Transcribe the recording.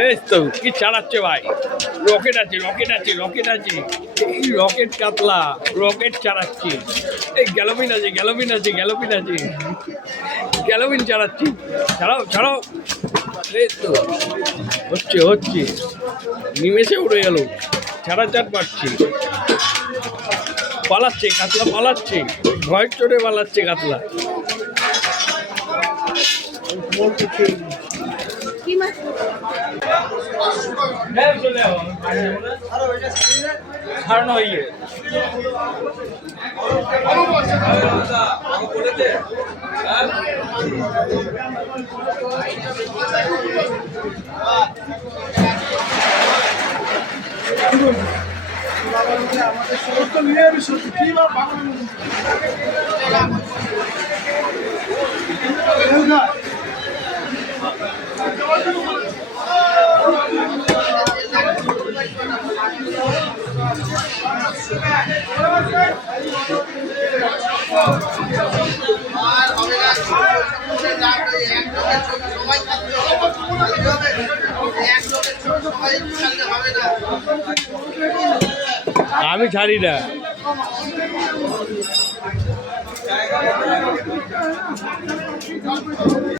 এই তো কি চালাচ্ছে ভাই, রকেট আছে রকেট আছে রকেট আছে, এই রকেট কাতলা রকেট চালাচ্ছি, এই গ্যালোপিন আছে গ্যালোপিন আছে গ্যালোপিন আছে, গ্যালোপিন চালাচ্ছি, ছাড়াও ছাড়াও। এই তো হচ্ছে হচ্ছে, নিমেষে উড়ে গেল, ছাড়া চাট পাচ্ছি, পালাচ্ছে কাতলা পালাচ্ছে, ভয়ের চোটে পালাচ্ছে কাতলা। ছাড়ানো হয়ে গিয়ে আমাদের সমস্ত নিয়ে সত্যি কি বা আমি ছাড়ি না।